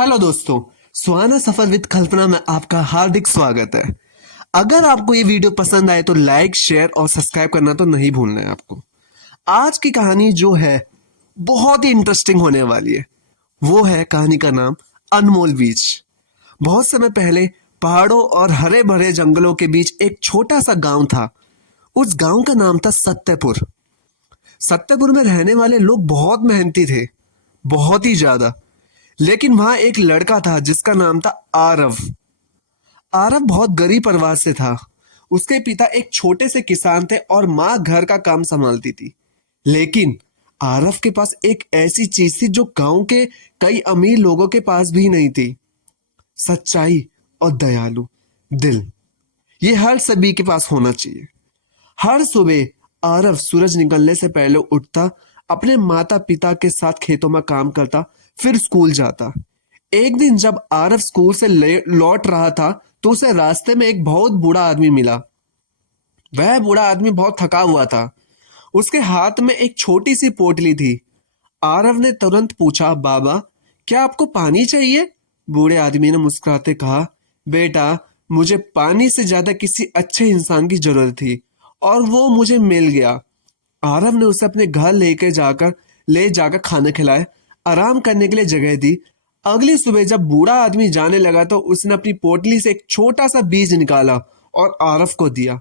Hello दोस्तों, सुहाना सफर with कल्पना में आपका हार्दिक स्वागत है। अगर आपको ये वीडियो पसंद आए तो लाइक, शेयर और सब्सक्राइब करना तो नहीं भूलना है आपको। आज की कहानी जो है बहुत ही इंटरेस्टिंग होने वाली है। वो है कहानी का नाम अनमोल बीच। बहुत समय पहले पहाड़ों और हरे भरे जंगलों के बीच एक छोटा सा गांव था। उस गांव का नाम था सत्यपुर। सत्यपुर में रहने वाले लोग बहुत मेहनती थे, बहुत ही ज्यादा। लेकिन वहां एक लड़का था जिसका नाम था आरव। आरव बहुत गरीब परिवार से था। उसके पिता एक छोटे से किसान थे और माँ घर का काम संभालती थी। लेकिन आरव के पास एक ऐसी चीज थी जो गांव के कई अमीर लोगों के पास भी नहीं थी। सच्चाई और दयालु दिल। ये हर सभी के पास होना चाहिए। हर सुबह आरव सूरज निकलने से पहले उठता, अपने माता पिता के साथ खेतों में काम करता, फिर स्कूल जाता। एक दिन जब आरव स्कूल से लौट रहा था तो उसे रास्ते में एक बहुत बूढ़ा आदमी मिला। वह बूढ़ा आदमी बहुत थका हुआ था। उसके हाथ में एक छोटी सी पोटली थी। आरव ने तुरंत पूछा, बाबा क्या आपको पानी चाहिए? बूढ़े आदमी ने मुस्कुराते कहा, बेटा मुझे पानी से ज्यादा किसी अच्छे इंसान की जरूरत थी और वो मुझे मिल गया। आरव ने उसे अपने घर ले जाकर खाना खिलाया, आराम करने के लिए जगह दी। अगली सुबह जब बूढ़ा आदमी जाने लगा तो उसने अपनी पोटली से एक छोटा सा बीज निकाला और आरव को दिया।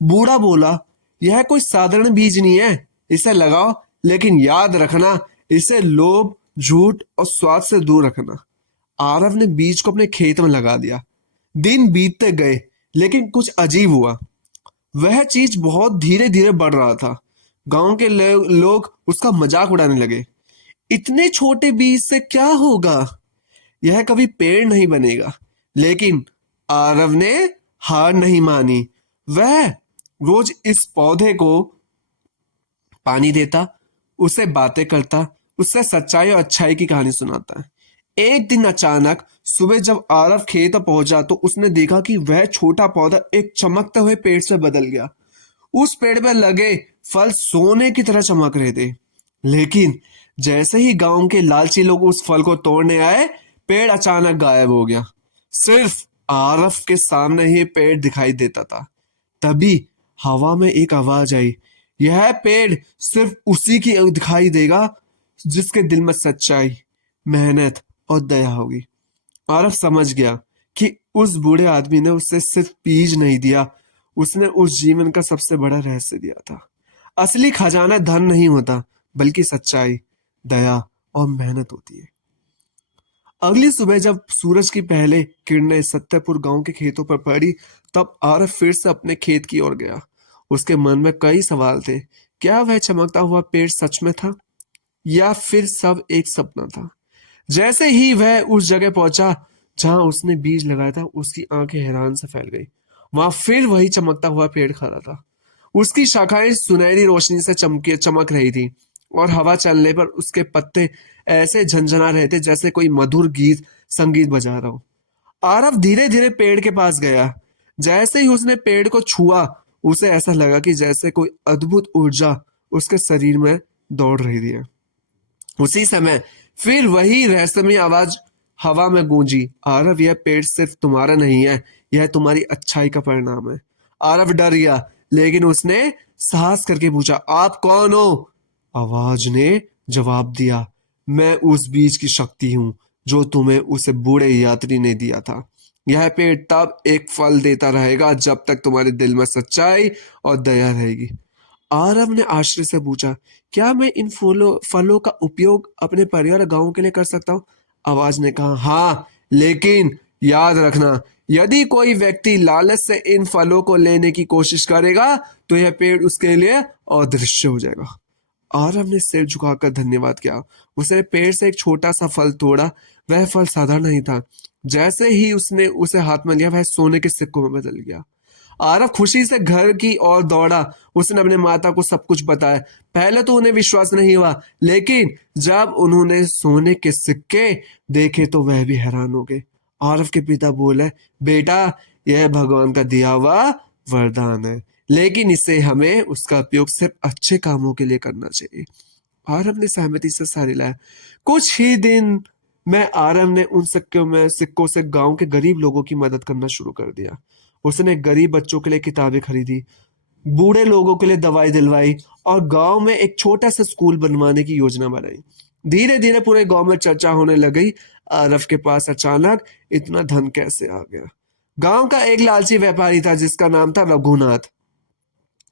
बूढ़ा बोला, यह कोई साधारण बीज नहीं है, इसे लगाओ, लेकिन याद रखना इसे लोभ, झूठ और स्वाद से दूर रखना। आरव ने बीज को अपने खेत में लगा दिया। दिन बीतते गए, लेकिन कुछ अजीब हुआ। वह चीज बहुत धीरे धीरे बढ़ रहा था। गांव के लोग उसका मजाक उड़ाने लगे। इतने छोटे बीज से क्या होगा? यह कभी पेड़ नहीं बनेगा। लेकिन आरव ने हार नहीं मानी। वह रोज इस पौधे को पानी देता, उससे बातें करता, उससे सच्चाई और अच्छाई की कहानी सुनाता। एक दिन अचानक सुबह जब आरव खेत पहुंचा तो उसने देखा कि वह छोटा पौधा एक चमकते हुए पेड़ से बदल गया। उस पेड़ पर लगे फल सोने की तरह चमक रहे थे। लेकिन जैसे ही गांव के लालची लोग उस फल को तोड़ने आए, पेड़ अचानक गायब हो गया। सिर्फ आरव के सामने ही पेड़ दिखाई देता था। तभी हवा में एक आवाज आई, यह पेड़ सिर्फ उसी की दिखाई देगा जिसके दिल में सच्चाई, मेहनत और दया होगी। आरव समझ गया कि उस बूढ़े आदमी ने उसे सिर्फ बीज नहीं दिया, उसने उस जीवन का सबसे बड़ा रहस्य दिया था। असली खजाना धन नहीं होता, बल्कि सच्चाई, दया और मेहनत होती है। अगली सुबह जब सूरज की पहले किरणें सत्यपुर गांव के खेतों पर पड़ी, तब आरव फिर से अपने खेत की ओर गया। उसके मन में कई सवाल थे। क्या वह चमकता हुआ पेड़ सच में था, या फिर सब एक सपना था? जैसे ही वह उस जगह पहुंचा जहां उसने बीज लगाया था, उसकी आंखें हैरान से फैल गई। वहां फिर वही चमकता हुआ पेड़ खड़ा था। उसकी शाखाएं सुनहरी रोशनी से चमक रही थी और हवा चलने पर उसके पत्ते ऐसे झंझना रहे थे जैसे कोई मधुर संगीत बजा रहा हो। आरव धीरे धीरे पेड़ के पास गया। जैसे ही उसने पेड़ को छुआ, उसे ऐसा लगा कि जैसे कोई अद्भुत ऊर्जा उसके शरीर में दौड़ रही थी। उसी समय फिर वही रहस्यमय आवाज हवा में गूंजी, आरव यह पेड़ सिर्फ तुम्हारा नहीं है, यह तुम्हारी अच्छाई का परिणाम है। आरव डर गया, लेकिन उसने साहस करके पूछा, आप कौन हो? आवाज ने जवाब दिया, मैं उस बीज की शक्ति हूं जो तुम्हें उसे बूढ़े यात्री ने दिया था। यह पेड़ तब एक फल देता रहेगा जब तक तुम्हारे दिल में सच्चाई और दया रहेगी। आरव ने आश्चर्य से पूछा, क्या मैं इन फलों का उपयोग अपने परिवार गांव के लिए कर सकता हूँ? आवाज ने कहा, हाँ, लेकिन याद रखना, यदि कोई व्यक्ति लालच से इन फलों को लेने की कोशिश करेगा तो यह पेड़ उसके लिए अदृश्य हो जाएगा। आरव ने सिर झुकाकर धन्यवाद किया। उसने पेड़ से एक छोटा सा फल तोड़ा। वह फल साधारण नहीं था। जैसे ही उसने उसे हाथ में लिया, वह सोने के सिक्कों में बदल गया। आरव खुशी से घर की ओर दौड़ा। उसने अपने माता को सब कुछ बताया। पहले तो उन्हें विश्वास नहीं हुआ, लेकिन जब उन्होंने सोने के सिक्के देखे तो वह भी हैरान हो गए। आरव के पिता बोले, बेटा यह भगवान का दिया हुआ वरदान है, लेकिन इसे हमें उसका उपयोग सिर्फ अच्छे कामों के लिए करना चाहिए। आरव ने सहमति से सारी लाया। कुछ ही दिन मैं आरव ने उन सिक्कों से गांव के गरीब लोगों की मदद करना शुरू कर दिया। उसने गरीब बच्चों के लिए किताबें खरीदी, बूढ़े लोगों के लिए दवाई दिलवाई और गांव में एक छोटा सा स्कूल बनवाने की योजना बनाई। धीरे धीरे पूरे गांव में चर्चा होने लगी, आरव के पास अचानक इतना धन कैसे आ गया। गांव का एक लालची व्यापारी था जिसका नाम था रघुनाथ।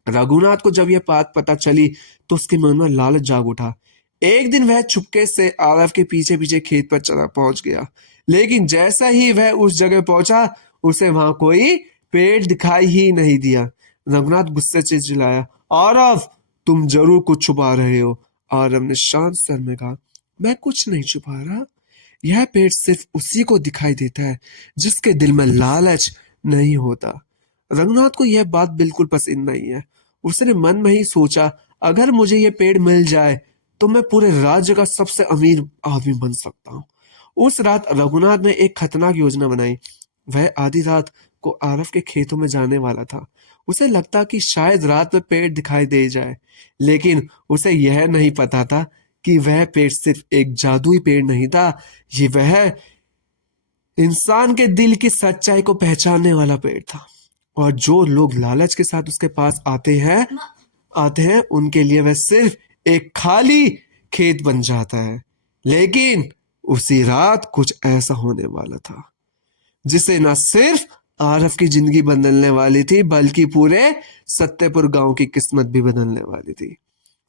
रघुनाथ को जब यह बात पता चली तो उसके मन में लालच जाग उठा। एक दिन वह चुपके से आरव के पीछे पीछे खेत पर चला पहुंच गया, लेकिन जैसा ही वह उस जगह पहुंचा उसे वहां कोई पेड़ दिखाई ही नहीं दिया। रघुनाथ गुस्से से चिल्लाया, आरव, तुम जरूर कुछ छुपा रहे हो। आरव ने शांत स्वर में कहा, मैं कुछ नहीं छुपा रहा। यह पेड़ सिर्फ उसी को दिखाई देता है जिसके दिल में लालच नहीं होता। रघुनाथ को यह बात बिल्कुल पसंद नहीं है। उसने मन में ही सोचा, अगर मुझे यह पेड़ मिल जाए तो मैं पूरे राज्य का सबसे अमीर आदमी बन सकता हूँ। उस रात रघुनाथ ने एक खतरनाक योजना बनाई। वह आधी रात को आरव के खेतों में जाने वाला था। उसे लगता कि शायद रात में पेड़ दिखाई दे जाए, लेकिन उसे यह नहीं पता था कि वह पेड़ सिर्फ एक जादुई पेड़ नहीं था, ये वह इंसान के दिल की सच्चाई को पहचानने वाला पेड़ था। और जो लोग लालच के साथ उसके पास आते हैं उनके लिए वह सिर्फ एक खाली खेत बन जाता है। लेकिन उसी रात कुछ ऐसा होने वाला था जिसे न सिर्फ आरव की जिंदगी बदलने वाली थी बल्कि पूरे सत्तेपुर गांव की किस्मत भी बदलने वाली थी।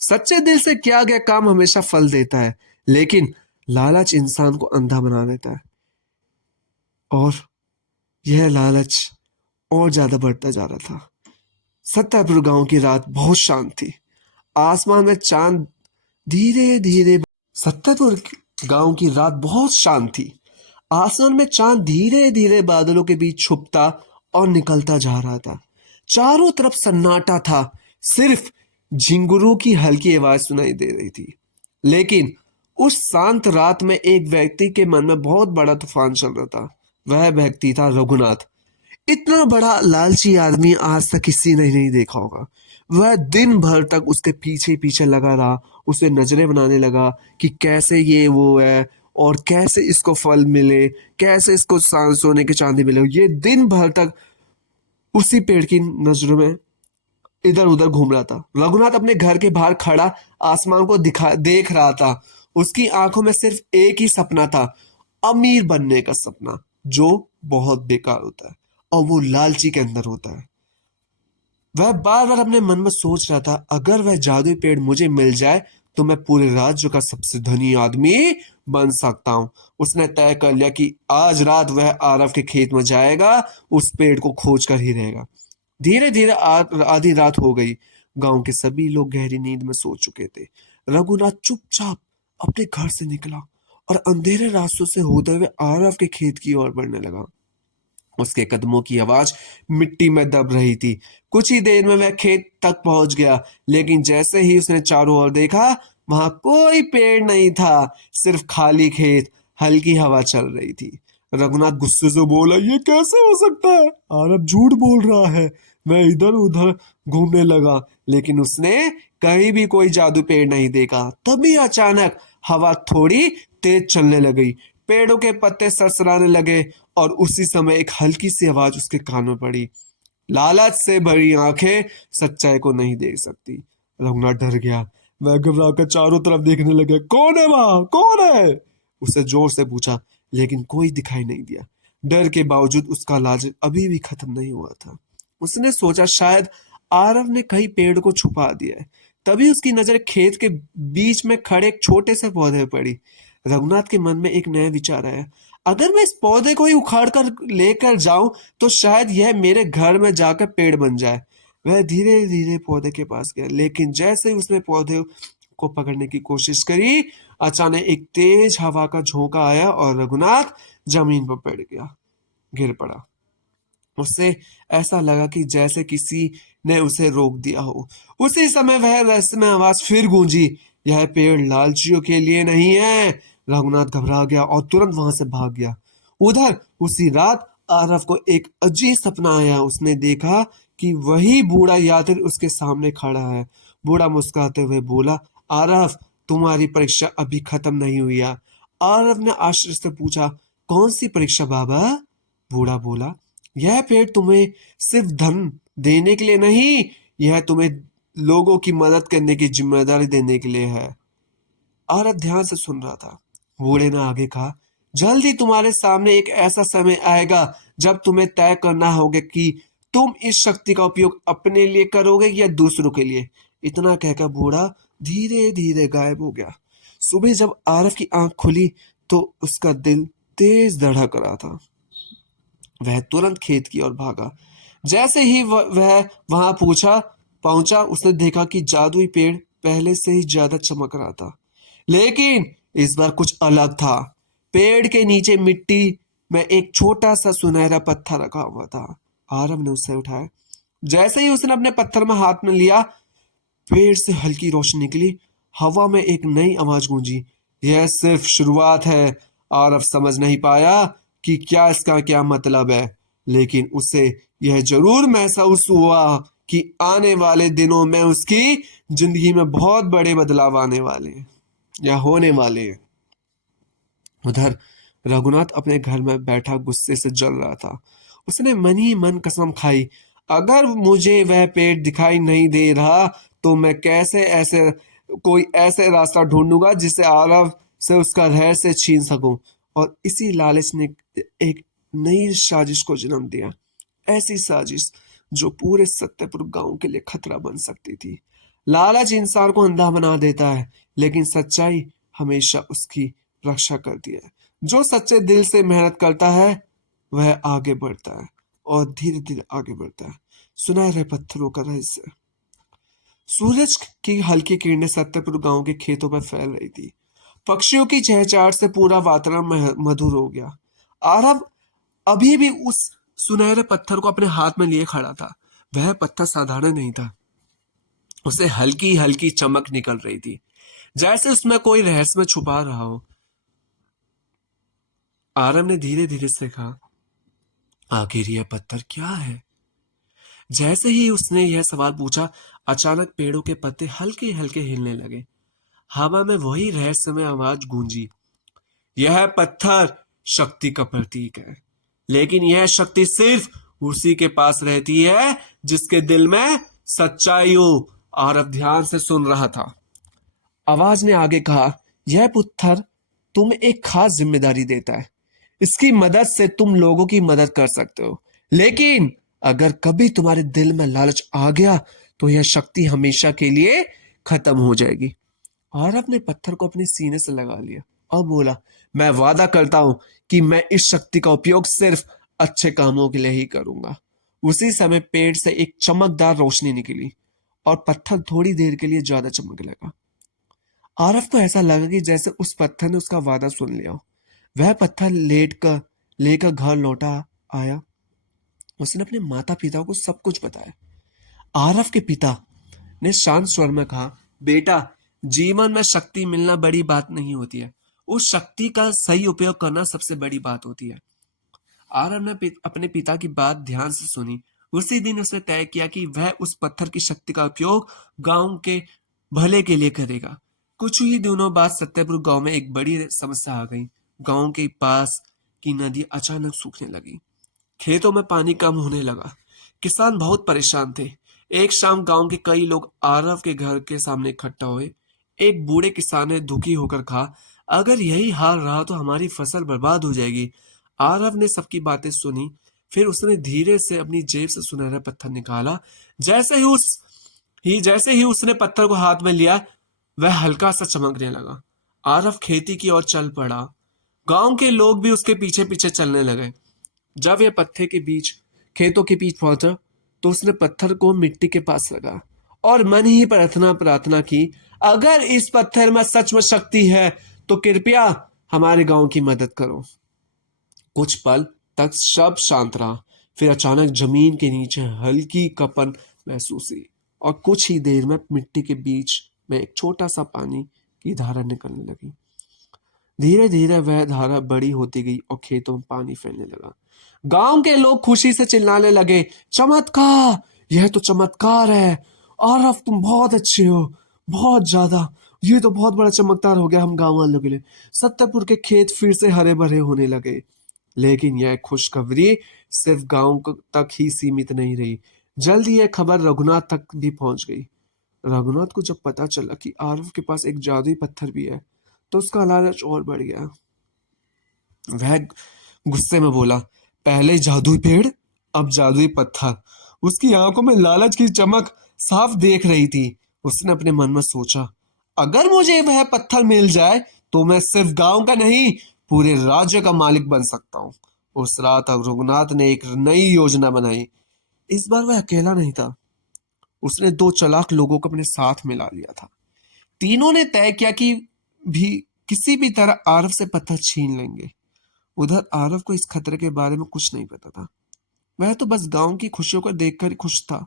सच्चे दिल से किया गया काम हमेशा फल देता है, लेकिन लालच इंसान को अंधा बना देता है। और यह लालच और ज्यादा बढ़ता जा रहा था। सत्तापुर गांव की रात बहुत शांत थी। आसमान में चांद धीरे धीरे सत्तापुर गांव की रात बहुत शांत थी। आसमान में चांद धीरे धीरे बादलों के बीच छुपता और निकलता जा रहा था। चारों तरफ सन्नाटा था, सिर्फ झिंगुरों की हल्की आवाज सुनाई दे रही थी। लेकिन उस शांत रात में एक व्यक्ति के मन में बहुत बड़ा तूफान चल रहा था। वह व्यक्ति था रघुनाथ। इतना बड़ा लालची आदमी आज तक किसी ने नहीं देखा होगा। वह दिन भर तक उसके पीछे पीछे लगा रहा, उसे नजरें बनाने लगा कि कैसे ये वो है और कैसे इसको फल मिले, कैसे इसको सोने की चांदी मिले। ये दिन भर तक उसी पेड़ की नजरों में इधर उधर घूम रहा था। रघुनाथ अपने घर के बाहर खड़ा आसमान को देख रहा था। उसकी आंखों में सिर्फ एक ही सपना था, अमीर बनने का सपना, जो बहुत बेकार होता है और वो लालची के अंदर होता है। वह बार बार अपने मन में सोच रहा था, अगर वह जादुई पेड़ मुझे मिल जाए तो मैं पूरे राज्य का सबसे धनी आदमी बन सकता हूँ। उसने तय कर लिया कि आज रात वह आरव के खेत में जाएगा, उस पेड़ को खोज कर ही रहेगा। धीरे धीरे आधी रात हो गई। गांव के सभी लोग गहरी नींद में सो चुके थे। रघुनाथ चुपचाप अपने घर से निकला और अंधेरे रास्तों से होते हुए आरव के खेत की ओर बढ़ने लगा। उसके कदमों की आवाज मिट्टी में दब रही थी। कुछ ही देर में वह खेत तक पहुंच गया, लेकिन जैसे ही उसने चारों ओर देखा, वहां कोई पेड़ नहीं था, सिर्फ खाली खेत, हल्की हवा चल रही थी। रघुनाथ गुस्से से बोला, ये कैसे हो सकता है? आरव झूठ बोल रहा है। मैं इधर उधर घूमने लगा, लेकिन उसने कहीं भी कोई जादू पेड़ नहीं देखा। तभी अचानक हवा थोड़ी तेज चलने लगी, पेड़ों के पत्ते सरसराने लगे और उसी समय एक हल्की सी आवाज उसके कान में पड़ी, लालच से भरी आंखें सच्चाई को नहीं देख सकती। रघुनाथ डर गया। वह घबराकर चारों तरफ देखने लगे, कौन है वहां, कौन है? उसे जोर से पूछा, लेकिन कोई दिखाई नहीं दिया। डर के बावजूद उसका लालच अभी भी खत्म नहीं हुआ था। उसने सोचा शायद आरव ने कहीं पेड़ को छुपा दिया है। तभी उसकी नजर खेत के बीच में खड़े एक छोटे से पौधे पर पड़ी। रघुनाथ के मन में एक नया विचार आया, अगर मैं इस पौधे को ही उखाड़ कर लेकर जाऊं तो शायद यह मेरे घर में जाकर पेड़ बन जाए। वह धीरे धीरे पौधे के पास गया, लेकिन जैसे ही उसने पौधे को पकड़ने की कोशिश करी, अचानक एक तेज हवा का झोंका आया और रघुनाथ जमीन पर पड़ गया, गिर पड़ा। उसे ऐसा लगा कि जैसे किसी ने उसे रोक दिया हो। उसी समय वह रहस्यमय आवाज फिर गूंजी, यह पेड़ लालचियों के लिए नहीं है। रघुनाथ घबरा गया और तुरंत वहां से भाग गया। उधर उसी रात आरव को एक अजीब सपना आया। उसने देखा कि वही बूढ़ा यात्री उसके सामने खड़ा है। बूढ़ा मुस्कुराते हुए बोला, आरव, तुम्हारी परीक्षा अभी खत्म नहीं हुई है। आरव ने आश्चर्य से पूछा, कौन सी परीक्षा बाबा? बूढ़ा बोला, यह पेड़ तुम्हें सिर्फ धन देने के लिए नहीं, यह तुम्हें लोगों की मदद करने की जिम्मेदारी देने के लिए है। आरव ध्यान से सुन रहा था। बूढ़े ने आगे कहा, जल्दी तुम्हारे सामने एक ऐसा समय आएगा जब तुम्हें तय करना होगा कि तुम इस शक्ति का उपयोग अपने लिए करोगे या दूसरों के लिए। इतना कहकर बूढ़ा धीरे धीरे गायब हो गया। सुबह जब आरव की आंख खुली तो उसका दिल तेज धड़क रहा था। वह तुरंत खेत की ओर भागा। जैसे ही वह वहां पहुंचा, उसने देखा कि जादुई पेड़ पहले से ही ज्यादा चमक रहा था, लेकिन इस बार कुछ अलग था। पेड़ के नीचे मिट्टी में एक छोटा सा सुनहरा पत्थर रखा हुआ था। आरव ने उसे उठाया। जैसे ही उसने अपने पत्थर में हाथ में लिया, पेड़ से हल्की रोशनी निकली। हवा में एक नई आवाज गूंजी, यह सिर्फ शुरुआत है। आरव समझ नहीं पाया कि इसका क्या मतलब है, लेकिन उसे यह जरूर महसूस हुआ कि आने वाले दिनों में उसकी जिंदगी में बहुत बड़े बदलाव आने वाले हैं या होने वाले हैं। उधर रघुनाथ अपने घर में बैठा गुस्से से जल रहा था। उसने मन ही मन कसम खाई, अगर मुझे वह पेड़ दिखाई नहीं दे रहा तो मैं कैसे ऐसे रास्ता ढूंढूंगा जिससे आरव से उसका रहस्य छीन सकूं। और इसी लालच ने एक नई साजिश को जन्म दिया, ऐसी साजिश जो पूरे सत्यपुर गांव के लिए खतरा बन सकती थी। लालच इंसान को अंधा बना देता है, लेकिन सच्चाई हमेशा उसकी रक्षा करती है। जो सच्चे दिल से मेहनत करता है वह आगे बढ़ता है और धीरे धीरे आगे बढ़ता है। सुनहरे पत्थरों का रहस्य। सूरज की हल्की किरणें सत्यपुर गांव के खेतों पर फैल रही थी। पक्षियों की चहचहाट से पूरा वातावरण मधुर हो गया। आरव अभी भी उस सुनहरे पत्थर को अपने हाथ में लिए खड़ा था। वह पत्थर साधारण नहीं था, उसे हल्की हल्की चमक निकल रही थी, जैसे उसमें कोई रहस्य छुपा रहा हो। आरव ने धीरे धीरे से कहा, आखिर यह पत्थर क्या है? जैसे ही उसने यह सवाल पूछा, अचानक पेड़ों के पत्ते हल्के हल्के हिलने लगे। हवा में वही रहस्यमय आवाज गूंजी, यह पत्थर शक्ति का प्रतीक है, लेकिन यह शक्ति सिर्फ उसी के पास रहती है जिसके दिल में सच्चाई हो। आरव ध्यान से सुन रहा था। आवाज ने आगे कहा, यह पत्थर तुम्हें एक खास जिम्मेदारी देता है। इसकी मदद से तुम लोगों की मदद कर सकते हो, लेकिन अगर कभी तुम्हारे दिल में लालच आ गया तो यह शक्ति हमेशा के लिए खत्म हो जाएगी। आरव ने पत्थर को अपने सीने से लगा लिया और बोला, मैं वादा करता हूं कि मैं इस शक्ति का उपयोग सिर्फ अच्छे कामों के लिए ही करूंगा। उसी समय पेड़ से एक चमकदार रोशनी निकली और पत्थर थोड़ी देर के लिए ज्यादा चमकने लगा। आरव को ऐसा लगा कि जैसे उस पत्थर ने उसका वादा सुन लिया हो। वह पत्थर लेकर घर लौटा आया। उसने अपने माता पिता को सब कुछ बताया। आरव के पिता ने शांत स्वर में कहा, बेटा, जीवन में शक्ति मिलना बड़ी बात नहीं होती है, उस शक्ति का सही उपयोग करना सबसे बड़ी बात होती है। आरव ने अपने पिता की बात ध्यान से सुनी। उसी दिन उसने तय किया कि वह उस पत्थर की शक्ति का उपयोग गांव के भले के लिए करेगा। कुछ ही दिनों बाद सत्यपुर गांव में एक बड़ी समस्या आ गई। गांव के पास की नदी अचानक सूखने लगी। खेतों में पानी कम होने लगा। किसान बहुत परेशान थे। एक शाम गांव के कई लोग आरव के घर के सामने इकट्ठा हुए। एक बूढ़े किसान ने दुखी होकर कहा, अगर यही हाल रहा तो हमारी फसल बर्बाद हो जाएगी। आरव ने सबकी बातें सुनी, फिर उसने धीरे से अपनी जेब से सुनहरा पत्थर निकाला। जैसे ही उसने पत्थर को हाथ में लिया, वह हल्का सा चमकने लगा। आरव खेती की ओर चल पड़ा। गांव के लोग भी उसके पीछे पीछे चलने लगे। जब यह खेतों के बीच पहुंचा तो उसने पत्थर को मिट्टी के पास लगा और मन ही प्रार्थना की, अगर इस पत्थर में सच में शक्ति है तो कृपया हमारे गांव की मदद करो। कुछ पल तक सब शांत रहा। फिर अचानक जमीन के नीचे हल्की कंपन महसूस हुई और कुछ ही देर में मिट्टी के बीच में एक छोटा सा पानी की धारा निकलने लगी। धीरे धीरे वह धारा बड़ी होती गई और खेतों में पानी फैलने लगा। गांव के लोग खुशी से चिल्लाने लगे, चमत्कार, यह तो चमत्कार है। आरव, तुम बहुत अच्छे हो, बहुत ज्यादा। ये तो बहुत बड़ा चमत्कार हो गया हम गांव वालों के लिए। सत्तरपुर के खेत फिर से हरे भरे होने लगे। लेकिन यह खुशखबरी सिर्फ तक ही सीमित नहीं रही। जल्द ही यह खबर रघुनाथ तक भी पहुंच गई। रघुनाथ को जब पता चला कि आरव के पास एक जादुई पत्थर भी है, तो उसका लालच और बढ़ गया। वह गुस्से में बोला, पहले जादुई पेड़, अब जादुई पत्थर। उसकी आंखों में लालच की चमक साफ देख रही थी। उसने अपने मन में सोचा, अगर मुझे वह पत्थर मिल जाए तो मैं सिर्फ गांव का नहीं, पूरे राज्य का मालिक बन सकता हूँ। उस रात रघुनाथ ने एक नई योजना बनाई। इस बार वह अकेला नहीं था। उसने दो चालाक लोगों को अपने साथ मिला लिया था। तीनों ने तय किया कि भी किसी भी तरह आरव से पत्थर छीन लेंगे। उधर आरव को इस खतरे के बारे में कुछ नहीं पता था। वह तो बस गांव की खुशियों को देखकर खुश था।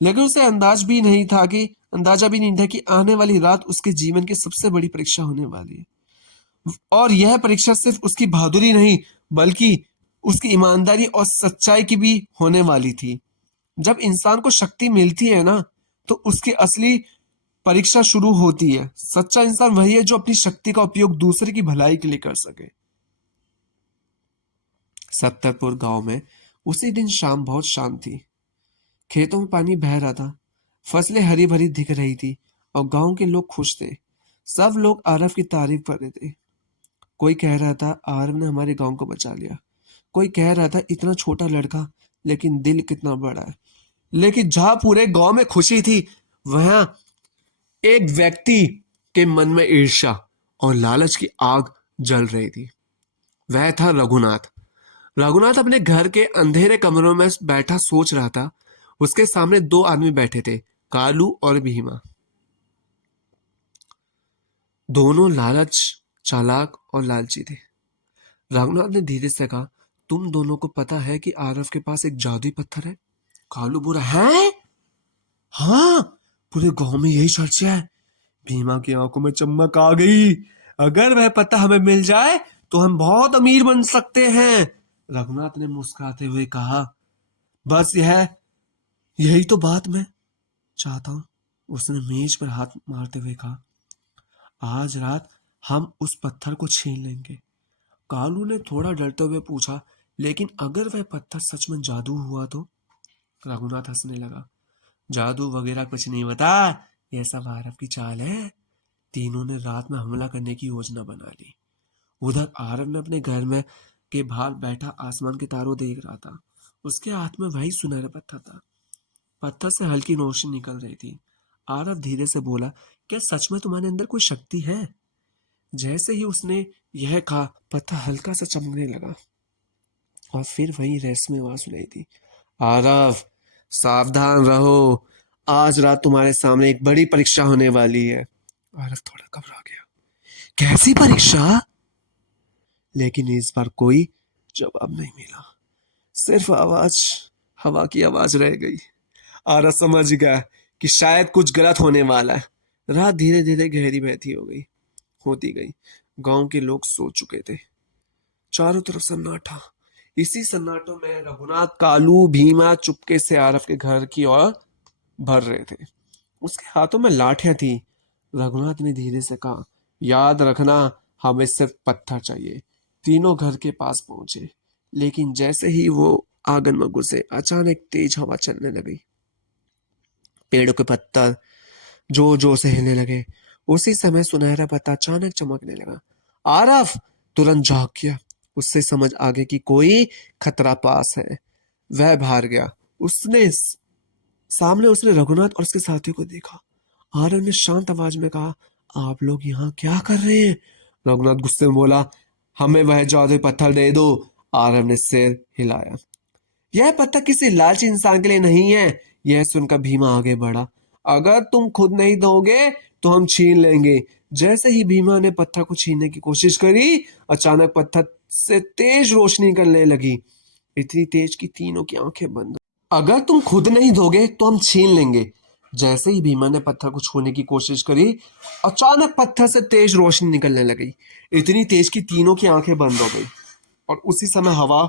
लेकिन उसे अंदाजा भी नहीं था कि आने वाली रात उसके जीवन की सबसे बड़ी परीक्षा होने वाली है। और यह परीक्षा सिर्फ उसकी बहादुरी नहीं, बल्कि उसकी ईमानदारी और सच्चाई की भी होने वाली थी। जब इंसान को शक्ति मिलती है ना, तो उसकी असली परीक्षा शुरू होती है। सच्चा इंसान वही है जो अपनी शक्ति का उपयोग दूसरे की भलाई के लिए कर सके। सत्तरपुर गांव में उसी दिन शाम बहुत शांत थी। खेतों में पानी बह रहा था, फसलें हरी भरी दिख रही थी और गांव के लोग खुश थे। सब लोग आरव की तारीफ कर रहे थे। कोई कह रहा था आरव ने हमारे गांव को बचा लिया। कोई कह रहा था इतना छोटा लड़का, लेकिन दिल कितना बड़ा है। लेकिन जहां पूरे गांव में खुशी थी, वहां एक व्यक्ति के मन में ईर्ष्या और लालच की आग जल रही थी। वह था रघुनाथ। रघुनाथ अपने घर के अंधेरे कमरों में बैठा सोच रहा था। उसके सामने दो आदमी बैठे थे, कालू और भीमा। दोनों चालाक और लालची थे। रघुनाथ ने धीरे से कहा, तुम दोनों को पता है कि आरव के पास एक जादुई पत्थर है? कालू बोला, है? हाँ, पूरे गांव में यही चर्चा है। भीमा की आंखों में चमक आ गई। अगर वह पत्ता हमें मिल जाए तो हम बहुत अमीर बन सकते हैं। रघुनाथ ने मुस्कुराते हुए कहा, बस यही तो बात मैं चाहता हूं। उसने मेज पर हाथ मारते हुए कहा, आज रात हम उस पत्थर को छीन लेंगे। कालू ने थोड़ा डरते हुए पूछा, लेकिन अगर वह पत्थर सच में जादू हुआ तो? रघुनाथ हंसने लगा, जादू वगैरह कुछ नहीं बता, यह सब आरव की चाल है। तीनों ने रात में हमला करने की योजना बना ली। उधर आरव ने अपने घर में के बाहर बैठा आसमान के तारों देख रहा था। उसके हाथ में वही सुनहरा पत्थर था। पत्थर से हल्की रोशनी निकल रही थी। आरव धीरे से बोला, क्या सच में तुम्हारे अंदर कोई शक्ति है? जैसे ही उसने यह कहा, पत्थर हल्का सा चमकने लगा और फिर वही रहस्यमय आवाज सुनाई थी, आरव, सावधान रहो, आज रात तुम्हारे सामने एक बड़ी परीक्षा होने वाली है। आरव थोड़ा घबरा गया, कैसी परीक्षा? लेकिन इस बार कोई जवाब नहीं मिला, सिर्फ हवा की आवाज रह गई। आरव समझ गया कि शायद कुछ गलत होने वाला है। रात धीरे धीरे गहरी बहती होती गई। गांव के लोग सो चुके थे। चारों तरफ सन्नाटा। इसी सन्नाटों में रघुनाथ, कालू, भीमा चुपके से आरव के घर की ओर भर रहे थे। उसके हाथों में लाठियां थी। रघुनाथ ने धीरे से कहा, याद रखना, हमें सिर्फ पत्थर चाहिए। तीनों घर के पास पहुंचे, लेकिन जैसे ही वो आंगन में घुसे, अचानक तेज हवा चलने लगी। पेड़ों के पत्ता जोर जोर से हिलने लगे। उसी समय सुनहरा पत्ता अचानक चमकने लगा। आरव तुरंत जाग गया। उससे समझ आ गई कि कोई खतरा पास है। वह बाहर गया। सामने उसने रघुनाथ और उसके साथियों को देखा। आरव ने शांत आवाज में कहा, आप लोग यहाँ क्या कर रहे हैं? रघुनाथ गुस्से में बोला, हमें वह जादुई पत्थर दे दो। आरव ने सिर हिलाया, यह पत्थर किसी लालची इंसान के लिए नहीं है। यह सुनकर भीमा आगे बढ़ा, अगर तुम खुद नहीं दोगे तो हम छीन लेंगे। जैसे ही भीमा ने पत्थर को छीनने की कोशिश करी, अचानक पत्थर से तेज रोशनी निकलने लगी, इतनी तेज कि तीनों की आंखें बंद। अगर तुम खुद नहीं दोगे तो हम छीन लेंगे। जैसे ही भीमा ने पत्थर को छूने की कोशिश करी, अचानक पत्थर से तेज रोशनी निकलने लगी, इतनी तेज कि तीनों की आंखें बंद हो गई। और उसी समय हवा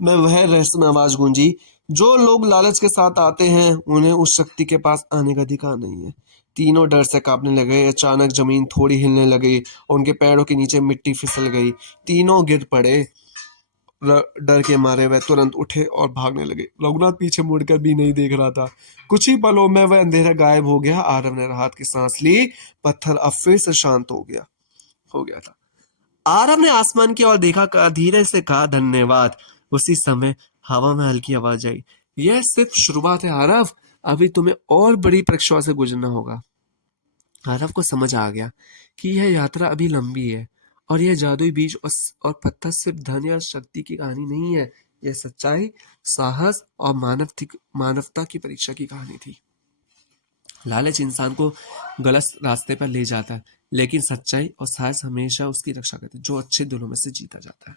में वह रहस्यमय आवाज गूंजी, जो लोग लालच के साथ आते हैं उन्हें उस शक्ति के पास आने का अधिकार नहीं है। तीनों डर से कांपने लगे। अचानक जमीन थोड़ी हिलने लगी और उनके पैरों के नीचे मिट्टी फिसल गई। तीनों गिर पड़े। डर के मारे वह तुरंत उठे और भागने लगे। रघुनाथ पीछे मुड़कर भी नहीं देख रहा था। कुछ ही पलों में वह अंधेरा गायब हो गया। आरव ने राहत की सांस ली। पत्थर अब फिर से शांत हो गया था। आरव ने आसमान की ओर देखा, धीरे से कहा, धन्यवाद। उसी समय हवा में हल्की आवाज आई, यह सिर्फ शुरुआत है आरव, अभी तुम्हें और बड़ी परीक्षाओं से गुजरना होगा। आरव को समझ आ गया कि यह यात्रा अभी लंबी है और यह जादुई बीज और पत्थर सिर्फ धन या शक्ति की कहानी नहीं है। यह सच्चाई, साहस और मानवता की परीक्षा की कहानी थी। लालच इंसान को गलत रास्ते पर ले जाता है, लेकिन सच्चाई और साहस हमेशा उसकी रक्षा करते हैं, जो अच्छे दिलों में से जीता जाता है।